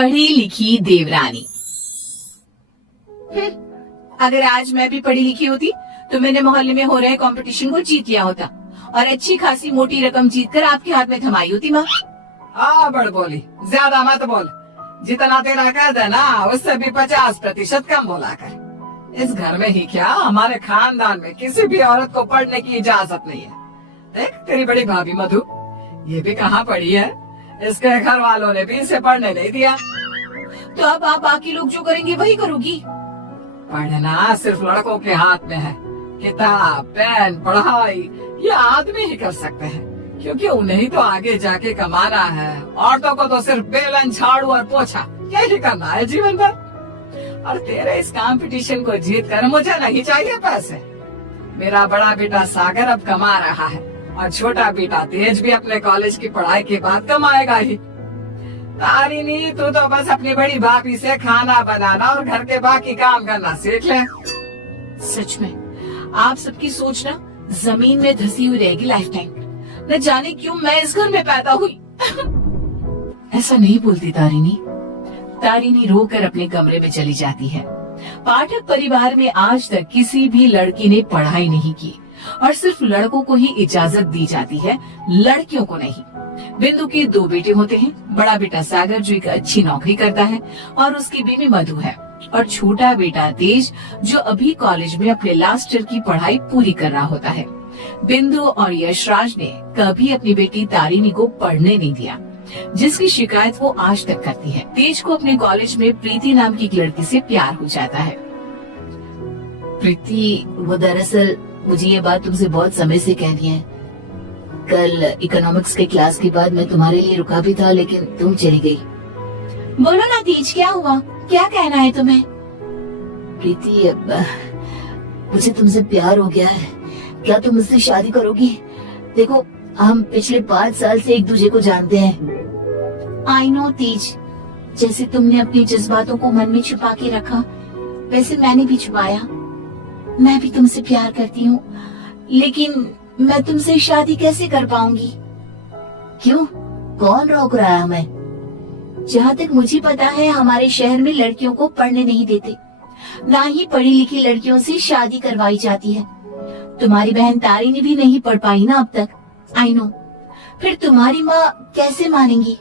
पढ़ी लिखी देवरानी। अगर आज मैं भी पढ़ी लिखी होती तो मैंने मोहल्ले में हो रहे कंपटीशन को जीत लिया होता और अच्छी खासी मोटी रकम जीतकर आपके हाथ में थमाई होती। माँ बड़ बोली, ज्यादा मत बोल। जितना तेरा कद है ना उससे भी 50% कम बोला कर। इस घर में ही क्या, हमारे खानदान में किसी भी औरत को पढ़ने की इजाजत नहीं है। देख तेरी बड़ी भाभी मधु, ये भी कहाँ पढ़ी है, इसके घर वालों ने भी इसे पढ़ने नहीं दिया। तो अब आप बाकी लोग जो करेंगे वही करोगी। पढ़ना सिर्फ लड़कों के हाथ में है। किताब, पेन, पढ़ाई ये आदमी ही कर सकते हैं, क्योंकि उन्हें ही तो आगे जाके कमाना है। औरतों को तो सिर्फ बेलन, झाड़ू और पोछा यही करना है जीवन भर। और तेरे इस कंपटीशन को जीत कर मुझे नहीं चाहिए पैसे। मेरा बड़ा बेटा सागर अब कमा रहा है और छोटा बेटा तेज भी अपने कॉलेज की पढ़ाई के बाद कमाएगा ही। तारिणी, तू तो बस अपनी बड़ी भाभी से खाना बनाना और घर के बाकी काम करना सीख ले। सच में आप सबकी सोच ना जमीन में धसी हुई रहेगी लाइफ टाइम। न जाने क्यों मैं इस घर में पैदा हुई। ऐसा नहीं बोलती तारिणी। तारिणी रोकर अपने कमरे में चली जाती है। पाठक परिवार में आज तक किसी भी लड़की ने पढ़ाई नहीं की और सिर्फ लड़कों को ही इजाजत दी जाती है, लड़कियों को नहीं। बिंदु के 2 बेटे होते हैं। बड़ा बेटा सागर जो एक अच्छी नौकरी करता है और उसकी बीवी मधु है, और छोटा बेटा तेज जो अभी कॉलेज में अपने लास्ट ईयर की पढ़ाई पूरी कर रहा होता है। बिंदु और यशराज ने कभी अपनी बेटी तारिणी को पढ़ने नहीं दिया, जिसकी शिकायत वो आज तक करती है। तेज को अपने कॉलेज में प्रीति नाम की एक लड़की से प्यार हो जाता है। प्रीति, वो दरअसल मुझे ये बात तुमसे बहुत समय से कहनी है। कल इकोनॉमिक्स के क्लास के बाद मैं तुम्हारे लिए रुका भी था, लेकिन तुम चली गई। बोलो ना तेज, क्या हुआ, क्या कहना है तुम्हें? प्रीति, अब मुझे तुमसे प्यार हो गया है। क्या तुम मुझसे शादी करोगी? देखो, हम पिछले 5 साल से एक दूसरे को जानते हैं। आई नो तेज, जैसे तुमने अपनी जज्बातों को मन में छुपा के रखा, वैसे मैंने भी छुपाया। मैं भी तुमसे प्यार करती हूँ, लेकिन मैं तुमसे शादी कैसे कर पाऊंगी? क्यों? कौन रोक रहा है हमें? जहाँ तक मुझे पता है, हमारे शहर में लड़कियों को पढ़ने नहीं देते, ना ही पढ़ी लिखी लड़कियों से शादी करवाई जाती है। तुम्हारी बहन तारिणी भी नहीं पढ़ पाई ना अब तक। आई नो, फिर तुम्हारी माँ कैसे मानेंगी?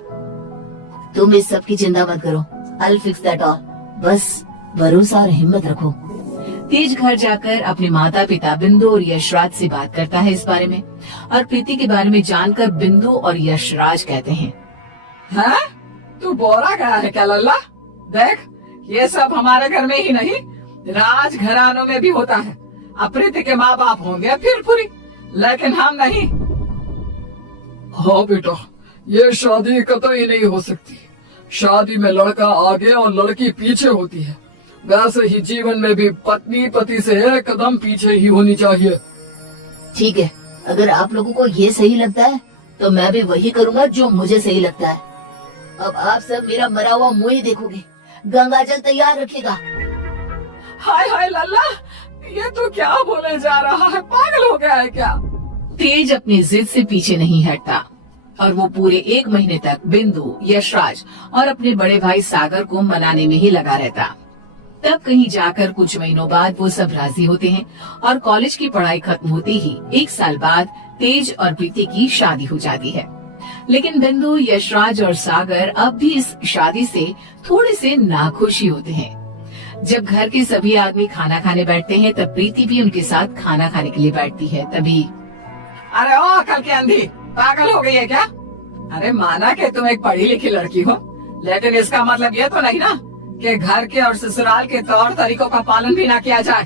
तुम इस सब की चिंता मत करो, I'll fix that all। बस भरोसा और हिम्मत रखो। तेज घर जाकर अपने माता पिता बिंदु और यशराज से बात करता है इस बारे में, और प्रीति के बारे में जानकर बिंदु और यशराज कहते हैं, हाँ? तू बोरा गया है क्या लल्ला? देख, ये सब हमारे घर में ही नहीं, राज घरानों में भी होता है। प्रीति के माँ बाप होंगे फिर पूरी, लेकिन हम नहीं। हाँ बेटा, ये शादी कतई नहीं हो सकती। शादी में लड़का आगे और लड़की पीछे होती है। वैसे ही जीवन में भी पत्नी पति से 1 कदम पीछे ही होनी चाहिए। ठीक है, अगर आप लोगों को ये सही लगता है तो मैं भी वही करूँगा जो मुझे सही लगता है। अब आप सब मेरा मरा हुआ मुंह ही देखोगे। गंगा जल तैयार रखिएगा। हाय हाय लल्ला, ये तो क्या बोले जा रहा है? पागल हो गया है क्या? तेज अपनी जिद से पीछे नहीं हटता और वो पूरे 1 महीने तक बिंदु, यशराज और अपने बड़े भाई सागर को मनाने में ही लगा रहता। तब कहीं जाकर कुछ महीनों बाद वो सब राजी होते हैं और कॉलेज की पढ़ाई खत्म होते ही 1 साल बाद तेज और प्रीति की शादी हो जाती है। लेकिन बिंदु, यशराज और सागर अब भी इस शादी से थोड़े से नाखुश ही होते हैं। जब घर के सभी आदमी खाना खाने बैठते हैं तब प्रीति भी उनके साथ खाना खाने के लिए बैठती है। तभी अरे ओ कल की अंधी, पागल हो गई है क्या? अरे माना कि तुम एक पढ़ी लिखी लड़की हो, लेकिन इसका मतलब ये तो नहीं ना कि घर के और ससुराल के तौर तरीकों का पालन भी ना किया जाए।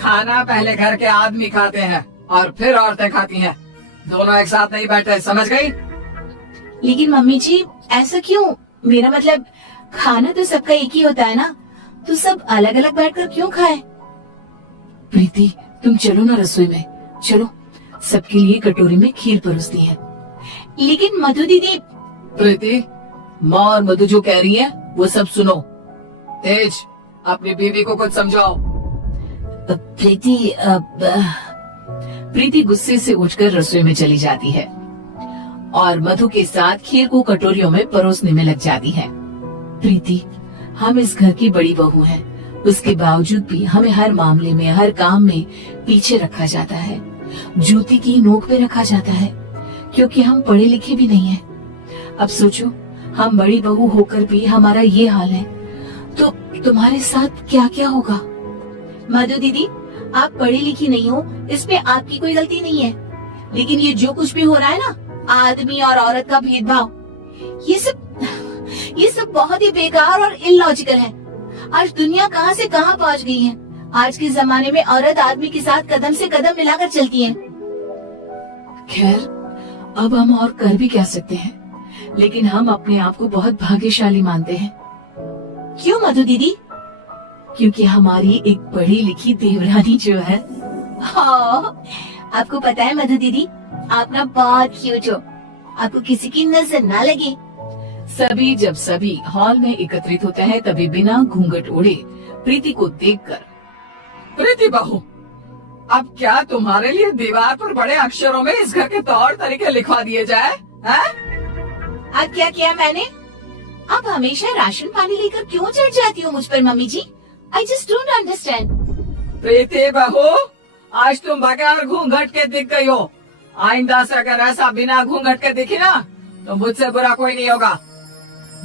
खाना पहले घर के आदमी खाते हैं और फिर औरतें खाती हैं, दोनों एक साथ नहीं बैठे, समझ गई? लेकिन मम्मी जी, ऐसा क्यों? मेरा मतलब खाना तो सबका एक ही होता है ना, तो सब अलग अलग बैठकर क्यों खाए? प्रीति, तुम चलो ना रसोई में, चलो, सबके लिए कटोरी में खीर परोसती है। लेकिन मधु दीदी। प्रीति, माँ और मधु जो कह रही है वो सब सुनो। तेज, अपनी बीवी को कुछ समझाओ। प्रीति गुस्से से उठकर रसोई में चली जाती है और मधु के साथ खीर को कटोरियों में परोसने में लग जाती है। प्रीति, हम इस घर की बड़ी बहू हैं। उसके बावजूद भी हमें हर मामले में, हर काम में पीछे रखा जाता है, जूती की नोक पे रखा जाता है, क्योंकि हम पढ़े लिखे भी नहीं हैं। अब सोचो, हम बड़ी बहू होकर भी हमारा ये हाल है, तो तुम्हारे साथ क्या क्या होगा। मधु दीदी, आप पढ़ी लिखी नहीं हो, इसमें आपकी कोई गलती नहीं है, लेकिन ये जो कुछ भी हो रहा है ना, आदमी और औरत का भेदभाव, ये सब बहुत ही बेकार और इलॉजिकल है। आज दुनिया कहां से कहां पहुंच गई है। आज के जमाने में औरत आदमी के साथ कदम से कदम मिलाकर चलती है। खैर, अब हम और कर भी क्या सकते हैं, लेकिन हम अपने आप को बहुत भाग्यशाली मानते हैं। क्यों मधु दीदी? क्योंकि हमारी एक पढ़ी लिखी देवरानी जो है। आपको पता है मधु दीदी, आप ना बहुत क्यूट हो, आपको किसी की नजर ना लगे। जब सभी हॉल में एकत्रित होते हैं, तभी बिना घूंघट ओढ़े प्रीति को देखकर, प्रीति बहू, अब क्या तुम्हारे लिए दीवार पर बड़े अक्षरों में इस घर के तौर तरीके लिखवा दिए जाए? आज क्या किया मैंने? आप हमेशा राशन पानी लेकर क्यों चढ़ जाती हो मुझ पर mummy ji? I just don't understand. Preeti बहू, आज तुम बगैर घूंघट के दिख गई हो। आइंदा से अगर ऐसा बिना घूंघट के दिखी ना, तो मुझसे बुरा कोई नहीं होगा।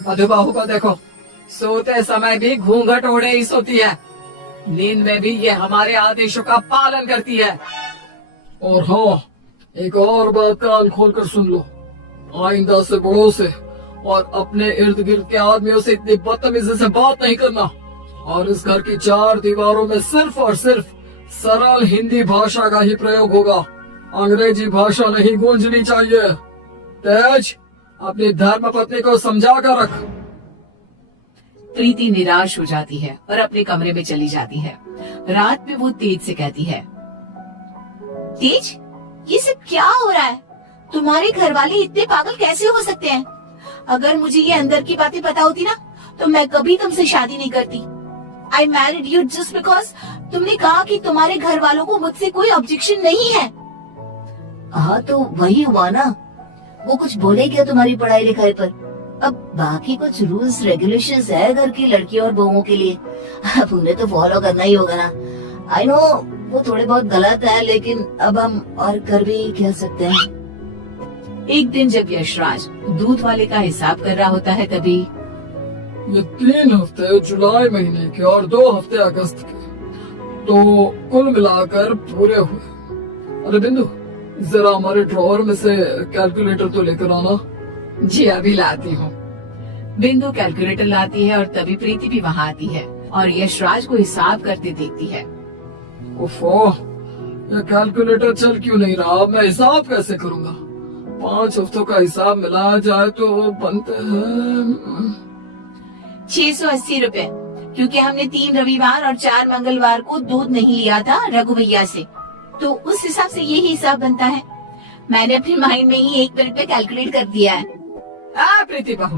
मधु बहू को देखो, सोते समय भी घूंघट ओढ़े ही सोती है, नींद में भी ये हमारे आदेशों का पालन करती है। और हाँ, एक और बात कान खोल कर सुन लो, आइंदा से बड़ों से और अपने इर्द गिर्द के आदमियों से इतनी बदतमीजी से बात नहीं करना, और इस घर की 4 दीवारों में सिर्फ और सिर्फ सरल हिंदी भाषा का ही प्रयोग होगा। अंग्रेजी भाषा नहीं गूंजनी चाहिए। तेज, अपनी धर्म पत्नी को समझा कर रख। प्रीति निराश हो जाती है और अपने कमरे में चली जाती है। रात में वो तेज से कहती है, तेज, ये सब क्या हो रहा है? तुम्हारे घर वाले इतने पागल कैसे हो सकते हैं? अगर मुझे ये अंदर की बातें पता होती ना, तो मैं कभी तुमसे शादी नहीं करती। I married you just because तुमने कहा कि तुम्हारे घर वालों को मुझसे कोई ऑब्जेक्शन नहीं है। हाँ, तो वही हुआ ना। वो कुछ बोले क्या तुम्हारी पढ़ाई लिखाई पर? अब बाकी कुछ रूल्स रेगुलेशंस है घर की लड़कियों और बहुओं के लिए, अब उन्हें तो फॉलो करना ही होगा ना। आई नो वो थोड़े बहुत गलत है, लेकिन अब हम और कर भी क्या सकते हैं। एक दिन जब यशराज दूध वाले का हिसाब कर रहा होता है, तभी ये 3 हफ्ते जुलाई महीने के और 2 हफ्ते अगस्त के, तो कुल मिलाकर पूरे हुए। अरे बिंदु, जरा हमारे ड्रॉअर में से कैलकुलेटर तो लेकर आना। जी अभी लाती हूँ। बिंदु कैलकुलेटर लाती है और तभी प्रीति भी वहाँ आती है और यशराज को हिसाब करते देखती है। ओफो, ये कैलकुलेटर चल क्यों नहीं रहा? मैं हिसाब कैसे करूँगा? 5 हफ्तों का हिसाब मिलाया जाए तो वो बनते हैं 680 रुपए, क्योंकि हमने 3 रविवार और 4 मंगलवार को दूध नहीं लिया था रघु भैया से, तो उस हिसाब से ये हिसाब बनता है। मैंने अपने माइंड में ही 1 मिनट में कैलकुलेट कर दिया है। प्रीति बहू,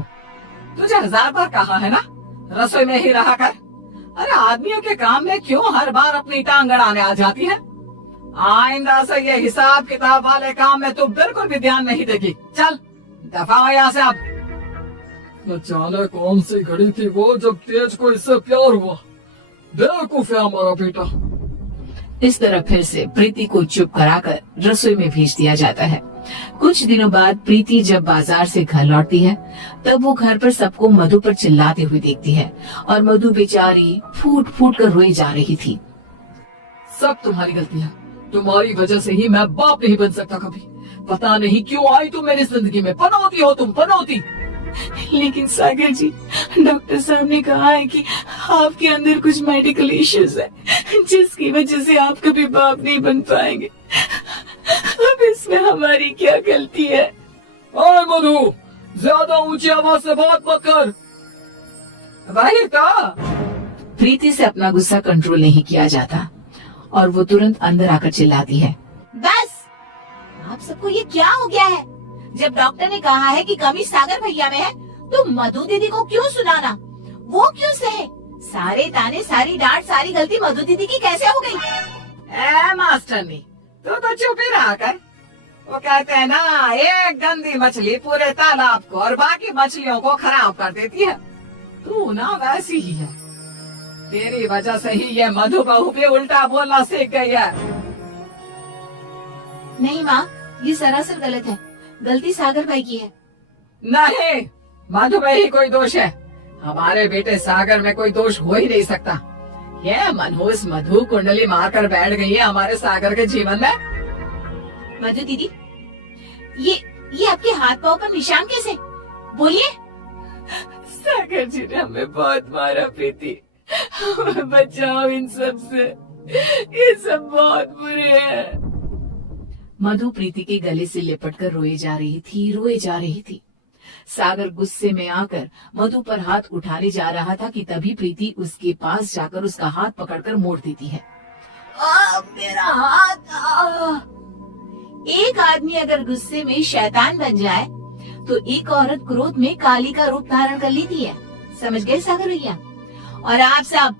तुझे 1000 बार कहा है ना, रसोई में ही रहा कर। अरे आदमियों के काम में क्यों हर बार अपनी टांग अड़ाने आ जाती है? आइंदा से ये हिसाब किताब वाले काम में तू बिल्कुल भी ध्यान नहीं देगी। चल दफा हो यहाँ से। अब न जाने कौन सी घड़ी थी वो जब तेज को इससे प्यार हुआ। बेवकूफ है हमारा बेटा। इस तरह फिर से प्रीति को चुप कराकर रसोई में भेज दिया जाता है। कुछ दिनों बाद प्रीति जब बाजार से घर लौटती है, तब वो घर पर सबको मधु पर चिल्लाते हुए देखती है और मधु बेचारी फूट फूट कर रोई जा रही थी। सब तुम्हारी गलती है, तुम्हारी वजह से ही मैं बाप नहीं बन सकता कभी। पता नहीं क्यों आई तुम मेरी जिंदगी में। पनौती हो तुम, पनौती। लेकिन सागर जी, डॉक्टर साहब ने कहा है कि आपके अंदर कुछ मेडिकल इश्यूज है, जिसकी वजह से आप कभी बाप नहीं बन पाएंगे। अब इसमें हमारी क्या गलती है? अरे मधु, ज्यादा ऊंची आवाज से बात मत कर। वही तो। प्रीति से अपना गुस्सा कंट्रोल नहीं किया जाता और वो तुरंत अंदर आकर चिल्लाती है, बस, आप सबको ये क्या हो गया है? जब डॉक्टर ने कहा है कि कमी सागर भैया में है, तो मधु दीदी को क्यों सुनाना? वो क्यों सहे? सारे ताने, सारी डांट, सारी गलती मधु दीदी की कैसे हो गई? मास्टरनी, तू तो चुप ही रहा कर। वो कहते हैं ना, एक गंदी मछली पूरे तालाब को और बाकी मछलियों को खराब कर देती है। तू ना वैसी ही है। तेरी वजह से ही ये मधु बहू भी उल्टा बोलना सीख गई है। नहीं माँ, ये सरासर गलत है। गलती सागर भाई की है। नहीं, मधु में ही कोई दोष है। हमारे बेटे सागर में कोई दोष हो ही नहीं सकता। ये मनहूस मधु कुंडली मारकर बैठ गई है हमारे सागर के जीवन में। मधु दीदी, ये आपके हाथ पाँव पर निशान कैसे? बोलिए। सागर जी ने हमें बहुत मारा प्रीति, हमें बचाओ इन सब से, ये सब बहुत बुरे हैं। मधु प्रीति के गले से लिपटकर रोए जा रही थी। सागर गुस्से में आकर मधु पर हाथ उठाने जा रहा था कि तभी प्रीति उसके पास जाकर उसका हाथ पकड़कर मोड़ देती है। मेरा हाथ! एक आदमी अगर गुस्से में शैतान बन जाए तो एक औरत क्रोध में काली का रूप धारण कर लेती है। समझ गए सागर भैया? और आप सब,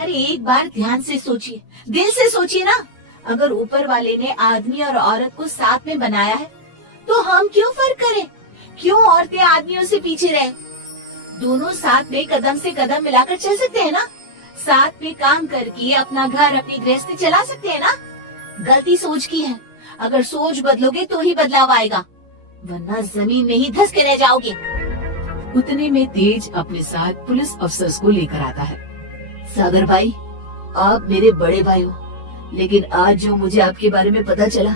अरे एक बार ध्यान से सोचिए, दिल से सोचिए ना। अगर ऊपर वाले ने आदमी और औरत को साथ में बनाया है तो हम क्यों फर्क करें? क्यों औरतें आदमियों से पीछे रहे? दोनों साथ में कदम से कदम मिलाकर चल सकते हैं ना। साथ में काम करके अपना घर, अपनी गृहस्थी चला सकते हैं ना। गलती सोच की है। अगर सोच बदलोगे तो ही बदलाव आएगा, वरना जमीन में ही धंस के रह जाओगे। उतने में तेज अपने साथ पुलिस अफसर को लेकर आता है। सागर भाई, आप मेरे बड़े भाई हो, लेकिन आज जो मुझे आपके बारे में पता चला,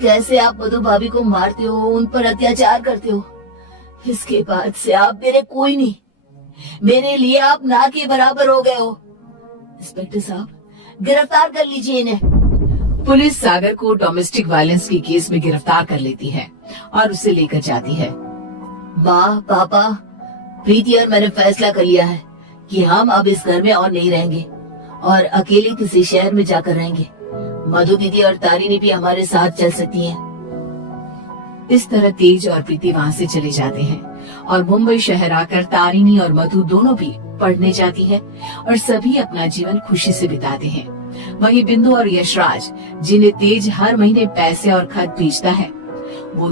कैसे आप मधु भाभी को मारते हो, उन पर अत्याचार करते हो, इसके बाद से आप मेरे कोई नहीं। मेरे लिए आप ना के बराबर हो गए हो। इंस्पेक्टर साहब, गिरफ्तार कर लीजिए इन्हें। पुलिस सागर को डोमेस्टिक वायलेंस के केस में गिरफ्तार कर लेती है और उसे लेकर जाती है। माँ, पापा, प्रीति और मैंने फैसला कर लिया है कि हम अब इस घर में और नहीं रहेंगे और अकेले किसी शहर में जाकर रहेंगे। मधु दीदी और तारिणी भी हमारे साथ चल सकती हैं। इस तरह तेज और प्रीति वहाँ से चले जाते हैं और मुंबई शहर आकर तारिणी और मधु दोनों भी पढ़ने जाती है और सभी अपना जीवन खुशी से बिताते हैं। वहीं बिंदु और यशराज, जिन्हें तेज हर महीने पैसे और खत भेजता है, वो